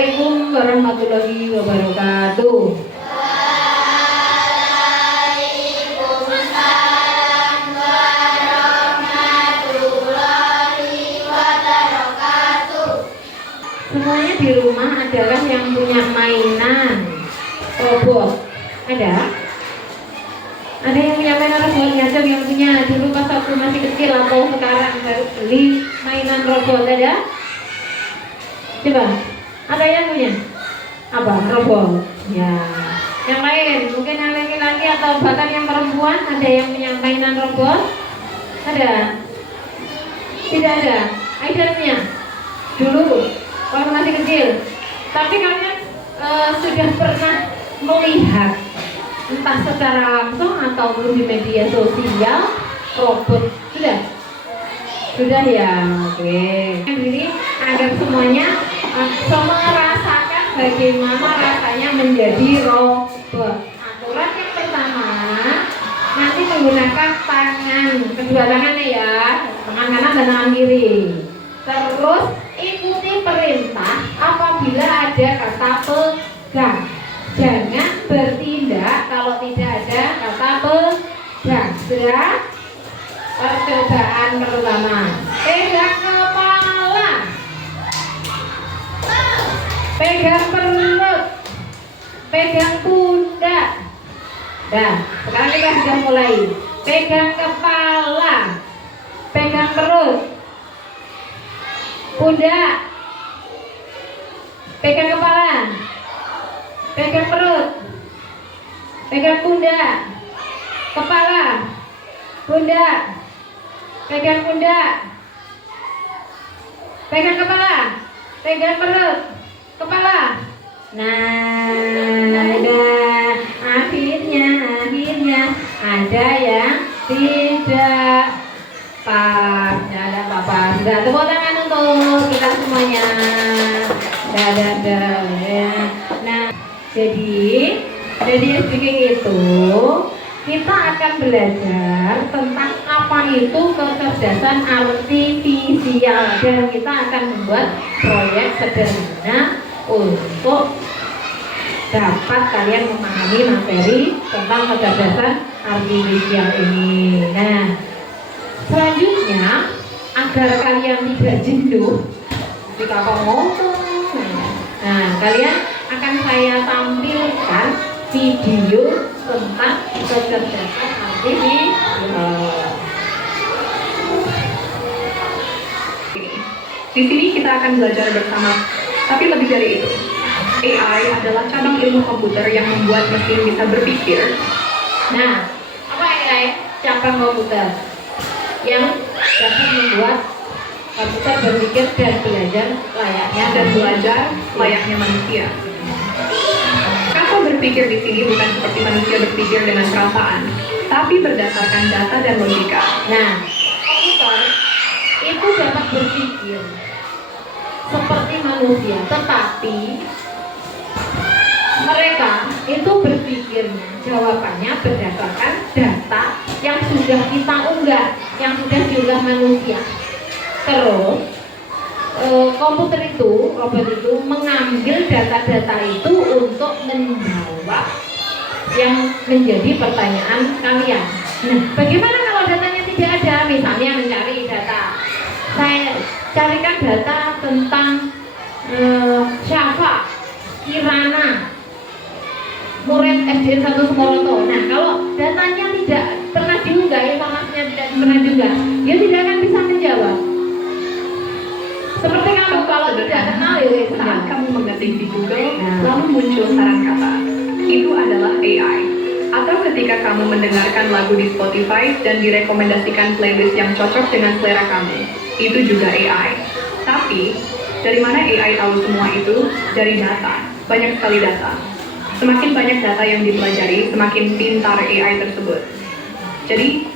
Assalamualaikum warahmatullahi wabarakatuh. Waalaikumsalam warahmatullahi wabarakatuh. Semuanya di rumah adalah yang punya mainan robot. Ada? Ada yang punya mainan robot? Ada yang punya dulu pas waktu masih kecil atau sekarang baru beli mainan robot? Ada? Coba. Ada yang punya? Apa? Robot? Ya. Yang lain? Mungkin yang laki-laki atau bahkan yang perempuan ada yang punya mainan robot? Ada? Tidak ada? Aida punya? Dulu waktu masih kecil. Tapi kalian sudah pernah melihat entah secara langsung ataupun di media sosial robot? Sudah ya, oke. Jadi agar semuanya merasakan bagaimana rasanya menjadi robot. Aturan yang pertama, nanti menggunakan tangan, kedua tangannya ya, tangan kanan dan tangan kiri. Terus ikuti perintah apabila ada kata pegang. Jangan bertindak kalau tidak ada kata pegang. Sudah? Percobaan pertama, pegang kepala, pegang perut, pegang pundak. Nah, sekarang kita sudah mulai. Pegang kepala, pegang perut, pundak, pegang kepala, pegang perut, pegang pundak, kepala, pundak, pegang pundak, pegang kepala, pegang perut, kepala. Nah, akhirnya ada yang tidak pas. Tidak ada apa-apa. Sudah, tepuk tangan untuk kita semuanya. Ya. Nah, jadi dari speaking itu kita akan belajar tentang apa itu kecerdasan artifisial dan kita akan membuat proyek sederhana untuk dapat kalian memahami materi tentang kecerdasan artifisial ini. Nah, selanjutnya agar kalian tidak jenuh ketika ngomong, nah kalian akan saya tampilkan video tentang kecerdasan artifisial. Di sini kita akan belajar bersama, tapi lebih dari itu. AI adalah cabang ilmu komputer yang membuat mesin bisa berpikir. Nah, apa AI? Cabang komputer yang dapat membuat komputer berpikir dan belajar layaknya manusia. Kata berpikir di sini bukan seperti manusia berpikir dengan perasaan, tapi berdasarkan data dan logika. Nah, komputer itu dapat berpikir seperti manusia, tetapi mereka itu berpikirnya, jawabannya berdasarkan data yang sudah kita unggah, yang sudah diunggah manusia. Terus komputer itu, robot itu mengambil data-data itu untuk menjawab yang menjadi pertanyaan kalian. Nah, bagaimana kalau datanya tidak ada? Misalnya mencari data, saya carikan data tentang Syafa, Kirana, murid SD 1 Sumoroto. Nah, kalau datanya tidak pernah diunggah, informasinya tidak pernah diunggah, dia tidak akan bisa menjawab. Seperti kamu kalau tidak kenal ya, Saat kamu mengetik di Google, lalu muncul saran kata, itu adalah AI. Atau ketika kamu mendengarkan lagu di Spotify dan direkomendasikan playlist yang cocok dengan selera kamu, itu juga AI. Tapi, dari mana AI tahu semua itu? Dari data. Banyak sekali data. Semakin banyak data yang dipelajari, semakin pintar AI tersebut. Jadi,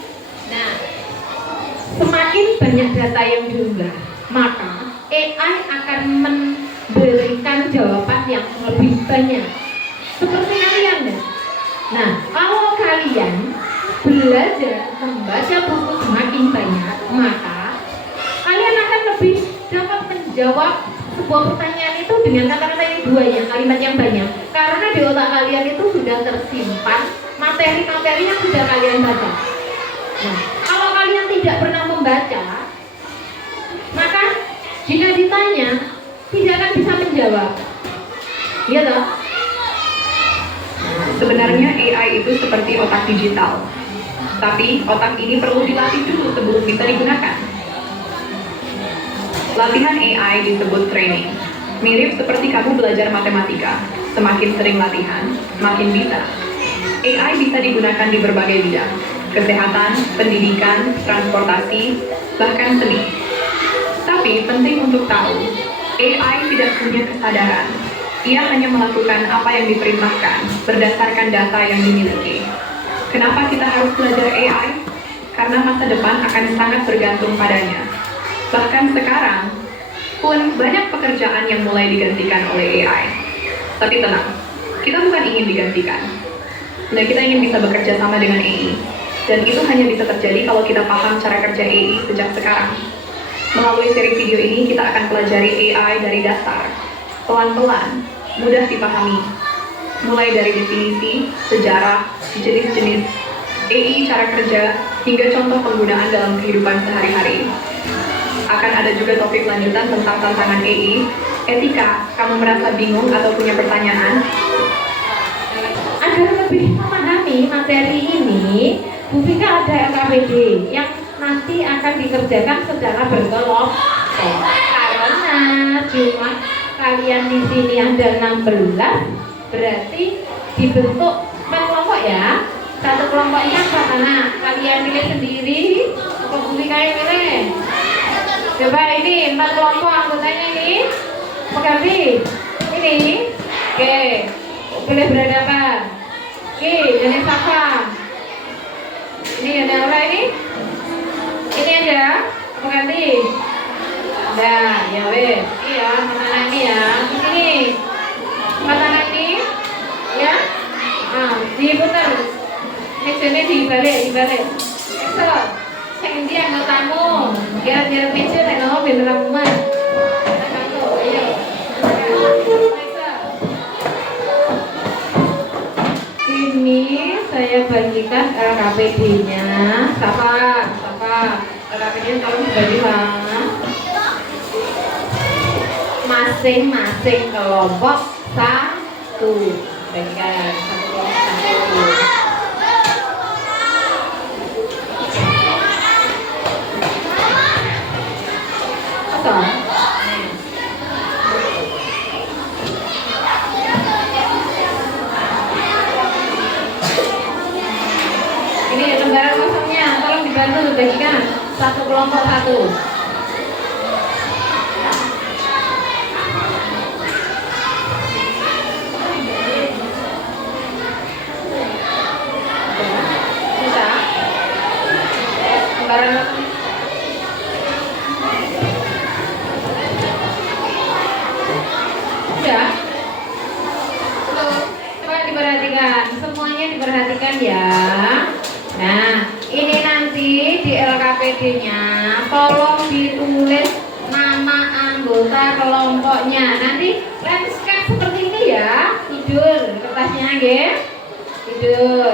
semakin banyak data yang diunggah, maka AI akan memberikan jawaban yang lebih banyak. Seperti kalian ya. Nah, kalau kalian belajar membaca buku semakin banyak, maka kalian akan lebih dapat menjawab sebuah pertanyaan itu dengan kata-kata yang duanya, kalimat yang banyak. Karena di otak kalian itu sudah tersimpan materi-materi yang sudah kalian baca. Nah, kalau kalian tidak pernah membaca, maka jika ditanya tidak akan bisa menjawab. Iya toh? Sebenarnya AI itu seperti otak digital, tapi otak ini perlu dilatih dulu sebelum bisa digunakan. Latihan AI disebut training. Mirip seperti kamu belajar matematika. Semakin sering latihan, makin bisa. AI bisa digunakan di berbagai bidang. Kesehatan, pendidikan, transportasi, bahkan seni. Tapi penting untuk tahu, AI tidak punya kesadaran. Ia hanya melakukan apa yang diperintahkan berdasarkan data yang dimiliki. Kenapa kita harus belajar AI? Karena masa depan akan sangat bergantung padanya. Bahkan sekarang pun banyak pekerjaan yang mulai digantikan oleh AI. Tapi tenang, kita bukan ingin digantikan. Nah, kita ingin bisa bekerja sama dengan AI. Dan itu hanya bisa terjadi kalau kita paham cara kerja AI sejak sekarang. Melalui seri video ini kita akan pelajari AI dari dasar, pelan-pelan, mudah dipahami. Mulai dari definisi, sejarah, jenis-jenis AI, cara kerja, hingga contoh penggunaan dalam kehidupan sehari-hari. Akan ada juga topik lanjutan tentang tantangan AI, etika, kamu merasa bingung atau punya pertanyaan? Agar lebih memahami materi ini, Bu Vika ada LKPD yang nanti akan dikerjakan secara berkelompok. Karena jumlah kalian di sini ada 16, berarti dibentuk kelompok ya. Satu kelompoknya apa? Nah, kalian pilih sendiri atau Bu Vika yang pilih? Coba ini 4 kelompok anggotanya ini. Mengganti ini. Oke, pilih berhadapan. Oke, jenis apa? Ini ada apa ini? Ini aja. Mengganti. Nah, ya wes. Iya, mana ini ya? Ini. Mana ini? Ya. Ah, diputar. Mejanya dibalik. Excellent. Yang ini anggotamu. Biar meja tengok biar rumah. Ayo. Ini saya bagikan LKPD-nya. Siapa? LKPD-nya tolong dibagi masing-masing kelompok 1. Bagikan satu kelompok 1. Ini lembaran kosongnya, tolong dibantu bagikan satu kelompok 1. Bisa? Lembaran kosong. Sudah? Coba diperhatikan, semuanya diperhatikan ya. Nah, ini nanti di LKPD-nya tolong ditulis nama anggota kelompoknya. Nanti landscape seperti ini ya. Tidur kertasnya nggih. Tidur.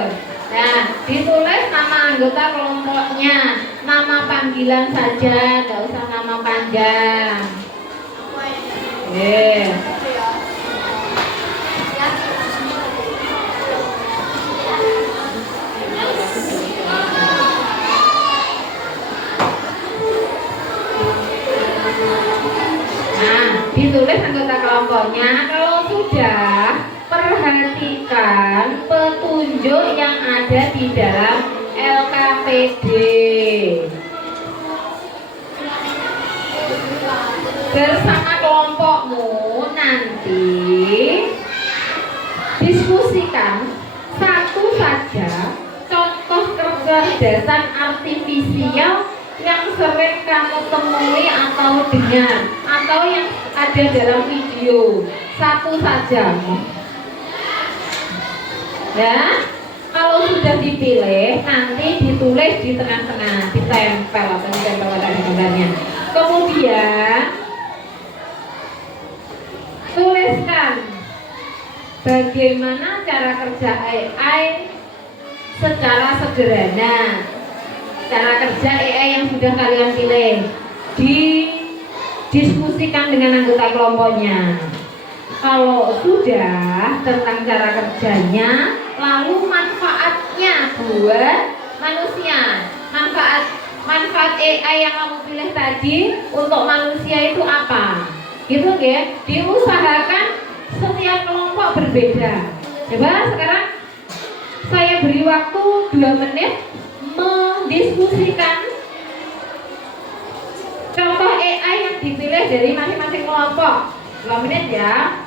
Nah, ditulis nama anggota kelompoknya. Nama panggilan saja, nggak usah nama panjang. Nah, ditulis anggota kelompoknya. Kalau sudah, perhatikan petunjuk yang ada di dalam LKPD. Bersama kelompokmu nanti diskusikan satu saja contoh kecerdasan artifisial yang sering kamu temui atau dengar atau yang ada dalam video. Satu saja. Ya, kalau sudah dipilih nanti ditulis di tengah-tengah, ditempel atau ditempel pada gambarnya. Kemudian Tuliskan bagaimana cara kerja AI secara sederhana. Cara kerja AI yang sudah kalian pilih didiskusikan dengan anggota kelompoknya. Kalau sudah tentang cara kerjanya, lalu manfaatnya buat manusia. Manfaat AI yang kamu pilih tadi untuk manusia itu apa? Gitu ya. Diusahakan setiap kelompok berbeda. Coba sekarang saya beri waktu 2 menit mendiskusikan contoh AI yang dipilih dari masing-masing kelompok. 2 menit ya.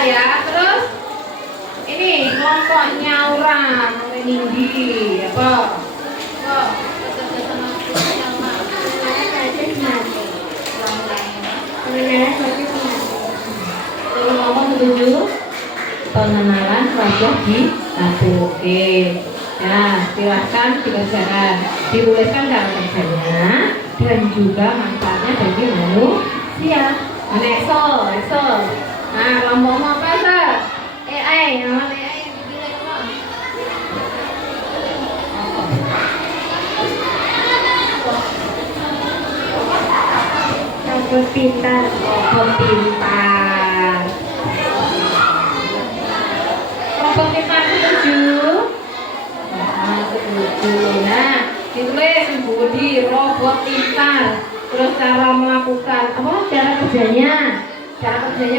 Ya, terus ini kelompoknya orang Nindi apa? Kalau ngomong setuju, pengenalan wajah di tabu. Oke. Nah, silahkan dikerjakan, dituliskan cara kerjanya dan juga manfaatnya bagi manusia. Excel. Nah, kelompokmu apa sih? AI, nama AI yang dipilih apa? Robot pintar. Robot pintar setuju? Setuju. Nah, ditulis Budi robot pintar. Terus cara melakukan apa? Cara kerjanya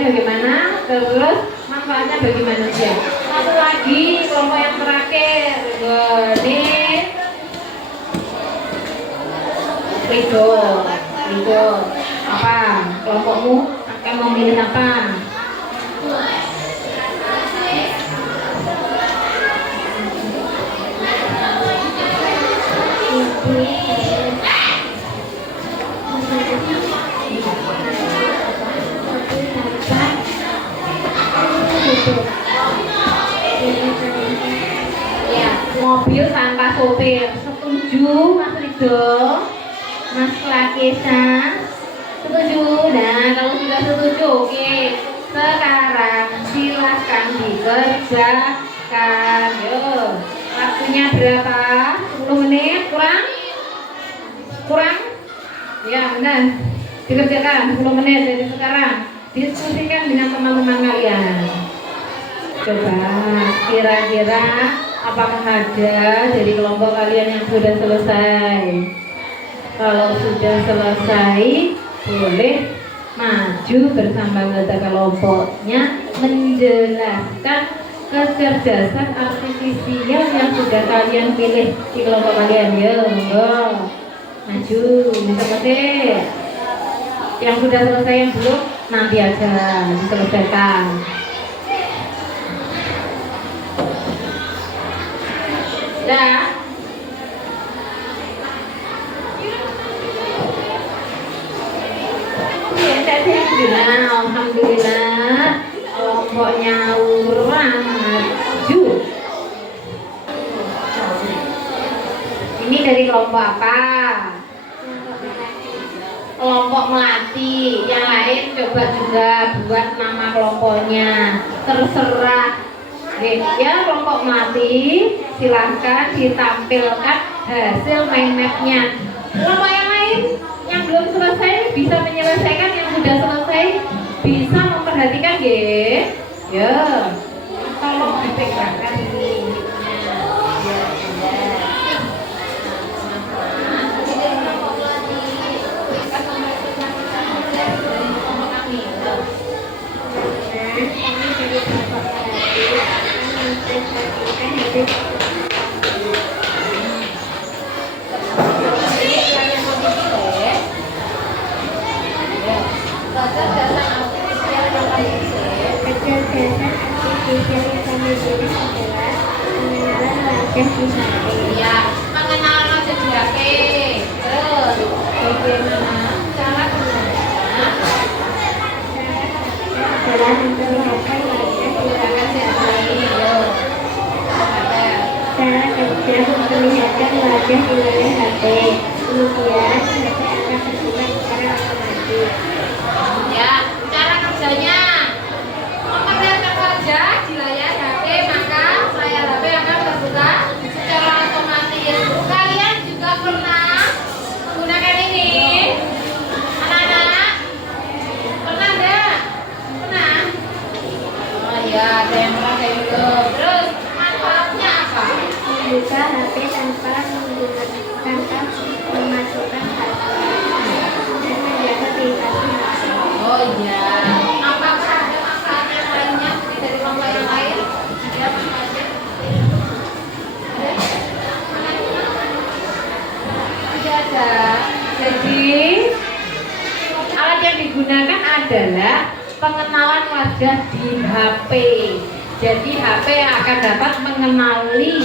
bagaimana? Terus manfaatnya bagi manusia. Satu lagi kelompok yang terakhir. Ini Rido. Apa? Kelompokmu akan memilih apa? Ya, mobil tanpa sopir. Setuju Mas Rido? Mas Lakesa? Setuju? Nah, kalau sudah setuju, oke. Sekarang silahkan dikerjakan. Yuk, waktunya berapa? 10 menit? Kurang? Ya, benar. Dikerjakan 10 menit dari sekarang. Diskusikan dengan teman-teman kalian. Coba kira-kira apakah ada dari kelompok kalian yang sudah selesai? Kalau sudah selesai, boleh maju bersama anggota kelompoknya menjelaskan kecerdasan artifisial yang sudah kalian pilih di kelompok kalian. Ya, maju, seperti yang sudah selesai, yang belum nanti aja diselesaikan. Ya. Alhamdulillah kelompoknya orang maju. Ini dari kelompok apa? Kelompok melati. Yang lain coba juga buat nama kelompoknya. Terserah. Ya, kelompok melati silahkan ditampilkan hasil mind mapnya. Kelompok yang lain yang belum selesai bisa menyelesaikan, yang sudah selesai bisa memperhatikan ya. Tolong dipegangkan ini. Ya, mengenal wajah Jake. Terus bagaimana cara kerjanya? Adalah memperlihatkan wajah cara kerja memperlihatkan wajah di layar HP. Kemudian HP akan tersebar Oh iya. Apakah ada manfaat yang lainnya dari kelompok yang lain? Ada manfaatnya? Tidak ada. Jadi alat yang digunakan adalah pengenalan wajah di HP. Jadi HP akan dapat mengenali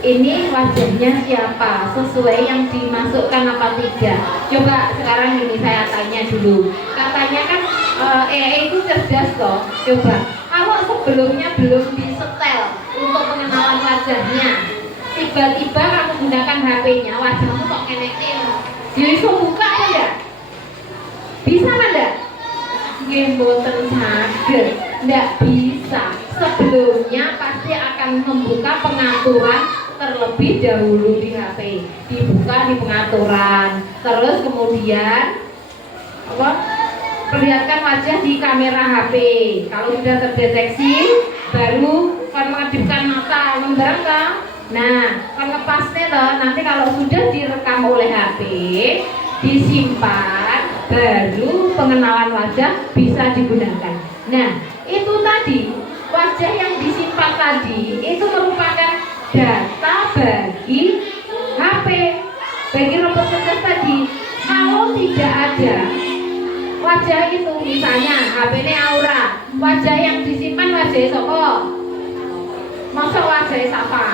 ini wajahnya siapa, sesuai yang dimasukkan apa tidak. Coba sekarang ini saya tanya dulu. Katanya kan AI itu cerdas loh. Coba kalau sebelumnya belum disetel untuk pengenalan wajahnya, tiba-tiba kamu gunakan HP-nya, wajahmu kok ngenekin, dia bisa buka enggak? Bisa enggak? Gemboten saged, enggak bisa. Sebelumnya pasti akan membuka pengaturan terlebih dahulu di HP, dibuka di pengaturan, terus kemudian apa? Perlihatkan wajah di kamera HP. Kalau sudah terdeteksi, baru mengedipkan mata, membarang kan? Nah, penepasnya toh, nanti kalau sudah direkam oleh HP, disimpan, baru pengenalan wajah bisa digunakan. Nah, itu tadi wajah yang disimpan tadi itu merupakan data bagi HP, bagi robot cerdas tadi. Kalau tidak ada wajah itu, misalnya HP ini Aura, wajah yang disimpan wajah siapa? Masa wajah siapa?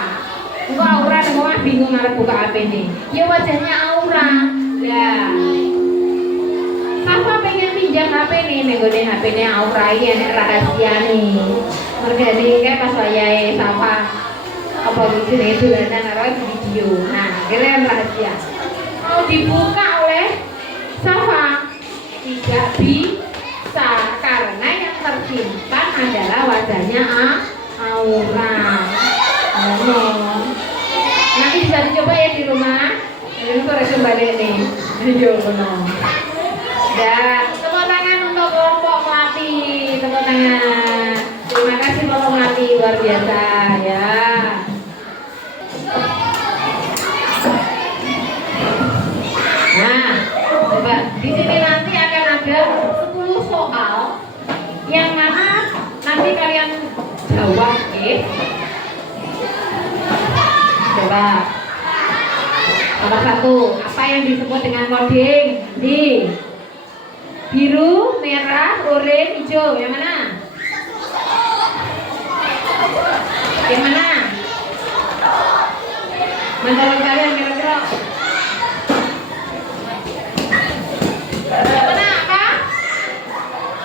Enggak Aura, semua bingung harus buka HP ini. Ya wajahnya Aura. Ya. Siapa pengen pinjam HP nih? Menggone HP ini Aura ini ada rahasia nih. Mereka ini kayak pas wayahe siapa? Apa begini dolanan naruh video. Nah, kira rahasia. Mau dibuka oleh siapa? Tidak bisa karena yang tersimpan adalah wajahnya Aura. Nanti bisa dicoba ya di rumah. Ini tuh resim balik nih. Ayo benar. Ya, tepuk tangan untuk kelompok Melati. Tepuk tangan. Terima kasih kelompok Melati, luar biasa ya. Nah, coba di sini nanti akan ada 10 soal yang mana nanti kalian jawab, coba. Nomor 1, apa yang disebut dengan coding? Di biru, merah, oranye, hijau, yang mana? Yang mana? Menurut kalian kira-kira? Yang mana? Apa?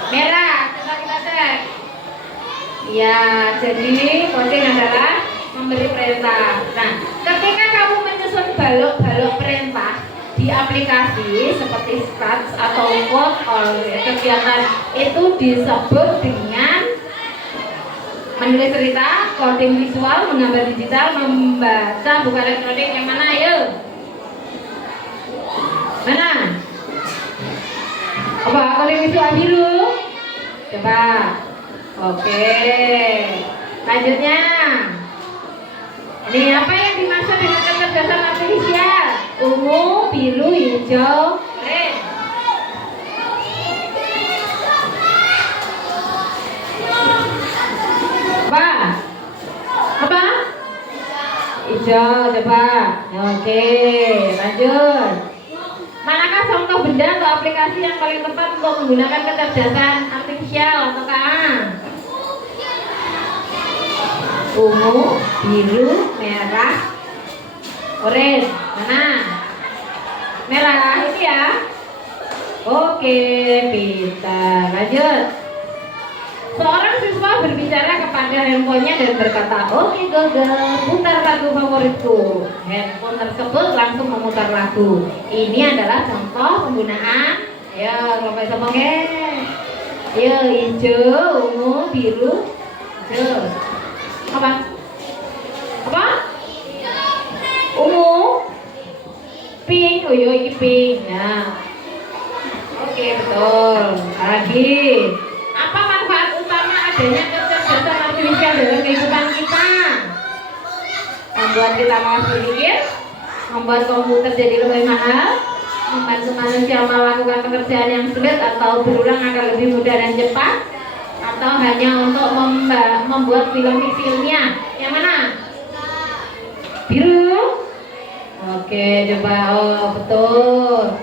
Merah. Coba kita cek. Ya, jadi coding adalah memberi perintah. Nah, ketika kamu menyusun balok-balok perintah di aplikasi seperti Scratch atau Code, kegiatan itu disebut dengan menulis cerita, coding visual, menggambar digital, membaca buku elektronik. Yang mana ayo? Mana? Apa coding visual biru? Coba. Oke. Lanjutnya. Ini apa yang dimaksud dengan kecerdasan artifisial? Ungu, biru, hijau, red. Apa? Apa? Hijau, coba. Oke, lanjut. Manakah contoh benda atau aplikasi yang paling tepat untuk menggunakan kecerdasan artifisial atau KA? Ungu, biru, merah, oranye. Mana? Merah ini ya. Oke, pintar. Lanjut. Seorang siswa berbicara kepada handphonenya dan berkata, "Oke Google, putar lagu favoritku." Handphone tersebut langsung memutar lagu. Ini adalah contoh penggunaan. Ayo, kelompok sama oke. Ayo, hijau, ungu, biru, hijau. Apa? Apa? Ungu, pink, oh iya, ini pink. Nah, oke betul. Lagi, apa manfaat utama adanya kecerdasan artifisial dalam kehidupan kita? Membuat kita malas berpikir, membuat komputer jadi lebih mahal, membantu manusia melakukan pekerjaan yang sulit atau berulang agar lebih mudah dan cepat, atau hanya untuk membuat film fiksi ilmiah? Yang mana? Biru? Oke, coba. Oh, betul.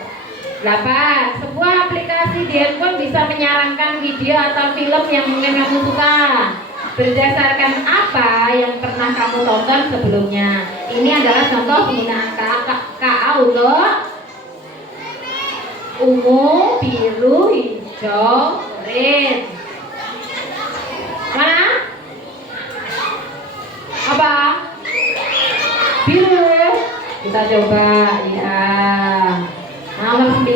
8. Sebuah aplikasi di handphone bisa menyarankan video atau film yang mungkin kamu suka berdasarkan apa yang pernah kamu tonton sebelumnya. Ini adalah contoh penggunaan KA untuk ungu, biru, hijau, red. Mana? Apa? Biru. Kita coba. Ya. Nomor 9.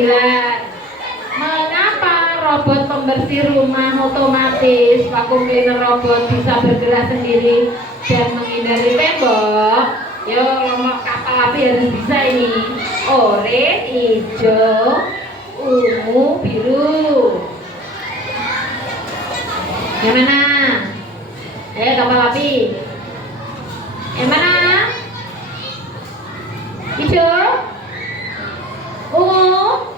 Mengapa robot pembersih rumah otomatis vacuum cleaner robot bisa bergerak sendiri dan menghindari tembok? Yo, ngomong kapal api harus bisa ini. Oranye, hijau, ungu, biru. Yang mana? Ayo kapal api. Yang mana? Hijau, ungu.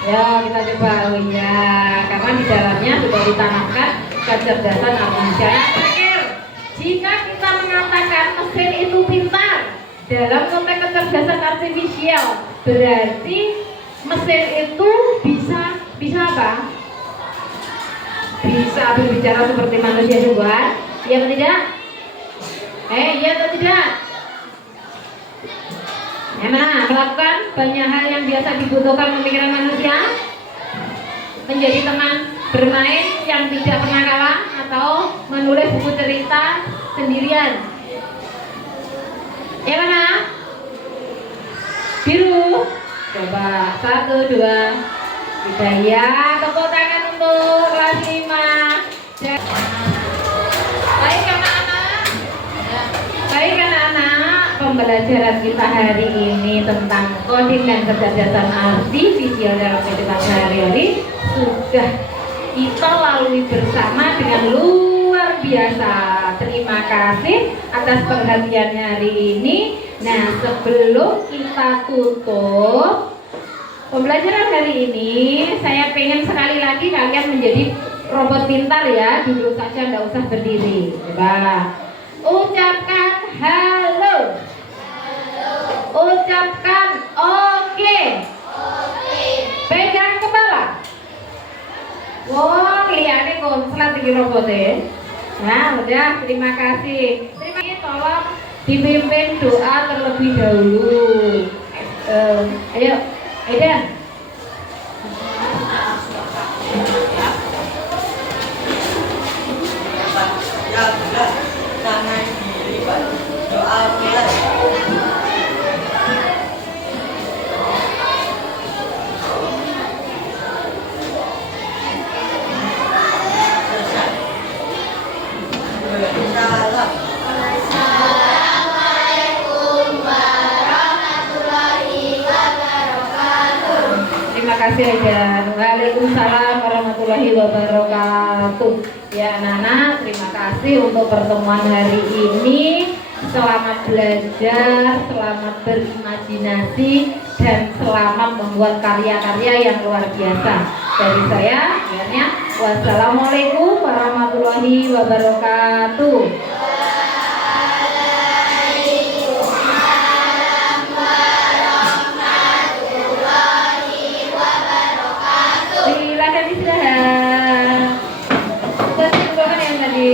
Ya, kita coba. Oh iya, karena di dalamnya sudah ditanamkan kecerdasan artifisial. Terakhir, jika kita mengatakan mesin itu pintar dalam konteks kecerdasan artifisial, berarti mesin itu bisa apa? Bisa berbicara seperti manusia juga, iya atau tidak? Iya atau tidak? Yang mana? Melakukan banyak hal yang biasa dibutuhkan pemikiran manusia, menjadi teman bermain yang tidak pernah kalah, atau menulis buku cerita sendirian. Yang mana? Biru. Coba 1, 2, 3. Ya, tepuk tangan untuk kelas 5. Baik anak-anak. Baik anak-anak, pembelajaran kita hari ini tentang coding dan kecerdasan artifisial dalam kehidupan sehari-hari sudah kita lalui bersama dengan luar biasa. Terima kasih atas perhatiannya hari ini. Nah, sebelum kita tutup pembelajaran hari ini, saya pengen sekali lagi kalian menjadi robot pintar ya. Duduk saja, tidak usah berdiri. Coba ucapkan halo. Ucapkan oke. Pegang kepala. Wah, lihatnya konslet ini robotnya. Nah, udah, terima kasih. Terima kasih, tolong dipimpin doa terlebih dahulu. Ayo, Aida. Tangan kiri, doa mulai. Assalamualaikum warahmatullahi wabarakatuh. Terima kasih Aida. Waalaikumsalam warahmatullahi wabarakatuh. Ya anak-anak, terima kasih untuk pertemuan hari ini. Selamat belajar, selamat berimajinasi, dan selamat membuat karya-karya yang luar biasa. Dari saya, akhirnya, wassalamualaikum warahmatullahi wabarakatuh. Silakan istirahat. Sudah yang tadi.